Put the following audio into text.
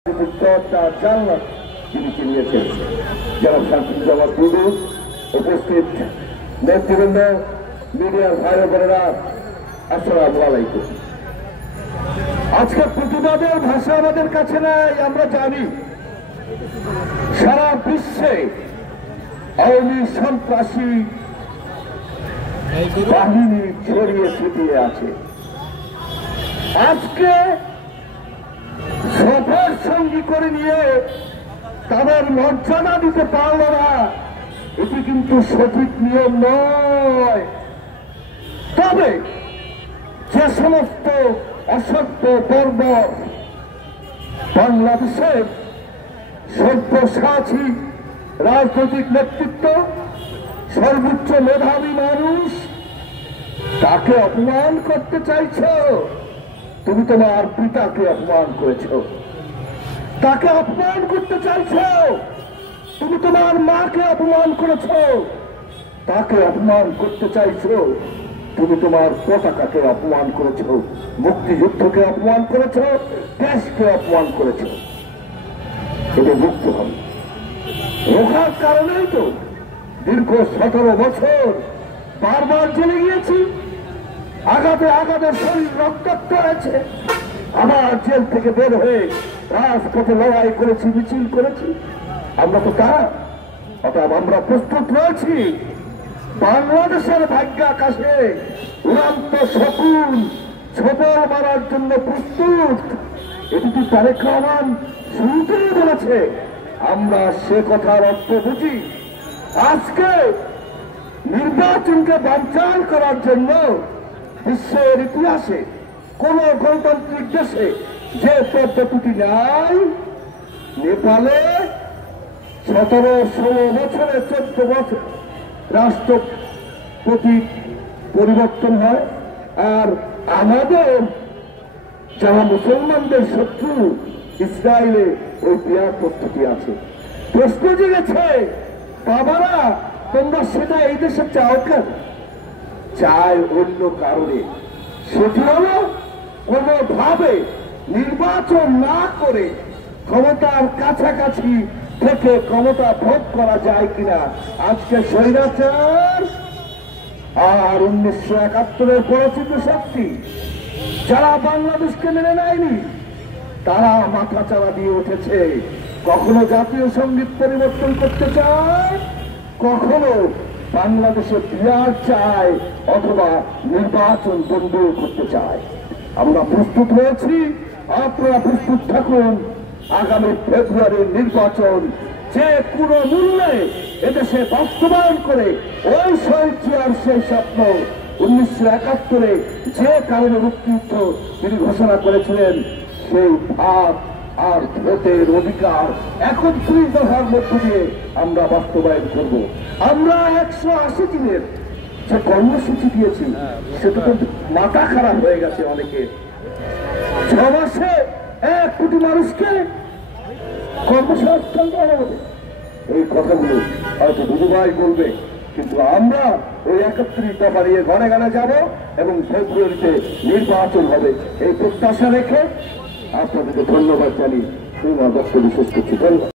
জান্নাত তিনি চিনিয়েছেন। জনাব শামসুজ্জামান টুডু, উপস্থিত নেতৃবৃন্দ, মিডিয়ার ভাই বোনেরা, আসসালামু আলাইকুম। আজকে প্রতিবাদের ভাষা আমাদের কাছে নাই। আমরা জানি সারা বিশ্বে আওয়ামী সন্ত্রাসী বাহিনী ছড়িয়ে ছিটিয়ে আছে। আজকে সফর সঙ্গী করে নিয়ে তাদের মর্যাদা দিতে পারল না, এটি কিন্তু সঠিক নিয়ম নয়। তবে যে সমস্ত অসভ্য বর্বর বাংলাদেশের সভ্যসাচী রাজনৈতিক নেতৃত্ব, সর্বোচ্চ মেধাবী মানুষ, তাকে অপমান করতে চাইছ, তুমি তোমার পিতাকে অপমান করেছ। তাকে অপমান করতে চাইছ, তুমি তোমার মাকে অপমান করেছ। তাকে অপমান করতে চাইছ, তুমি তোমার পতাকাকে অপমান করেছ, মুক্তিযুদ্ধকে অপমান করেছ, দেশকে অপমান করেছ। এটা মুক্ত হবে রোখার কারণেই তো দীর্ঘ 17 বছর বারবার জেলে গিয়েছি। আঘাতে আঘাতে শরীর রক্তাক্ত হয়েছে। আবার জেল থেকে বের হয়ে রাজপথে লড়াই করেছি, মিছিল করেছি। আমরা তো অর্থাৎ আমরা প্রস্তুত রয়েছি বাংলাদেশের ভাগ্য আকাশে উড়ান্ত শকুন ছোপল মারার জন্য প্রস্তুত। এটি কি তারেক রহমান শুরুতেই বলেছে। আমরা সে কথার অর্থ বুঝি। আজকে নির্বাচনকে বানচাল করার জন্য বিশ্বের ইতিহাসে কোন গণতান্ত্রিক দেশে যে পদ্ধতিটি নাই, নেপালে 17-16 বছরে 14 বছর রাষ্ট্রপতি পরিবর্তন হয়। আর আমাদের যারা মুসলমানদের শত্রু ইসরায়েলে ওই বিয়ার পদ্ধতি আছে। প্রশ্ন জেগেছে, বাবারা তোমরা সেটা এই দেশে চাও কেন? চায় অন্য কারণে। সেটি হলো কোনোভাবে নির্বাচন না করে ক্ষমতার কাছাকাছি থেকে ক্ষমতা ভোগ করা যায় কিনা। আজকে স্বৈরাচার আর 1971-এর পরিচিত শক্তি যারা বাংলাদেশকে মেনে নেয়নি, তারা মাথা চাড়া দিয়ে উঠেছে। কখনো জাতীয় সঙ্গীত পরিবর্তন করতে চায়, কখনো বাংলাদেশে বিয়ার চায়, অথবা নির্বাচন বন্ধ করতে চায়। আমরা প্রস্তুত রয়েছি, আপনারা প্রস্তুত থাকুন। আগামী ফেব্রুয়ারির নির্বাচন যে কোনো মূল্যে এদেশে বাস্তবায়ন করে ওই শহীদ সেই স্বপ্ন 1971-এ যে কারণে মুক্তিযুদ্ধ তিনি ঘোষণা করেছিলেন, সেই ভাব আর ভোটের অধিকার 31 দফার মধ্য দিয়ে আমরা বাস্তবায়ন করব। আমরা 180 দিনের যে কর্মসূচি দিয়েছি সেটা তো মাথা খারাপ হয়ে গেছে অনেকে। 6 মাসে 1 কোটি মানুষকে কর্মসংস্থান দেওয়া হবে। এই কথাগুলো হয়তো দুদুভাই বলবে, কিন্তু আমরা ওই 31 দফা নিয়ে ঘরে ঘরে যাব এবং ফেব্রুয়ারিতে নির্বাচন হবে। এই প্রত্যাশা রেখে আপনাদেরকে ধন্যবাদ জানিয়ে বক্তব্য শেষ করছি। ধন্যবাদ।